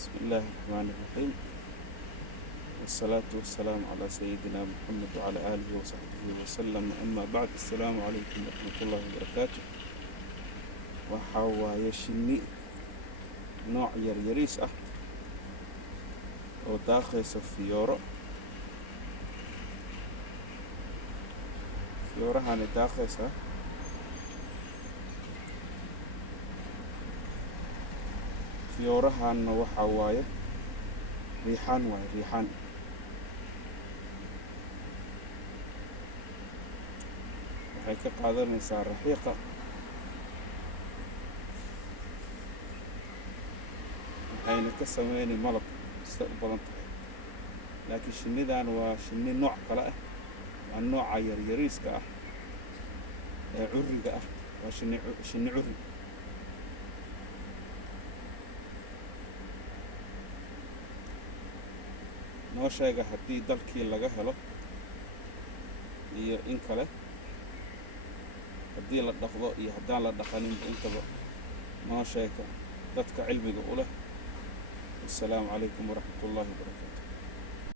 بسم الله الرحمن الرحيم، والصلاة والسلام على سيدنا محمد وعلى آله وصحبه وسلم. أما بعد، السلام عليكم ورحمة الله وبركاته. وحاوى يشني نوع يريس وداخل فيورة هاني داخل فيورة هان وحاوى ريحان waxay ka qaadanaysaa raxiiqa, waxayna ka sameynay malab sida u badan tahay. laakiin shinnidan waa shinni nooc kale ah, waa nooca yaryariiska ah ee curiga ah. waa shinni curi. noo sheega haddii dalkii laga helo iyo in kale, haddii la dhaqdo iyo haddaan la dhaqanin intaba noo sheega dadka cilmiga u leh. Assalaamu calaykum waraxmatullaahi wabarakaatu.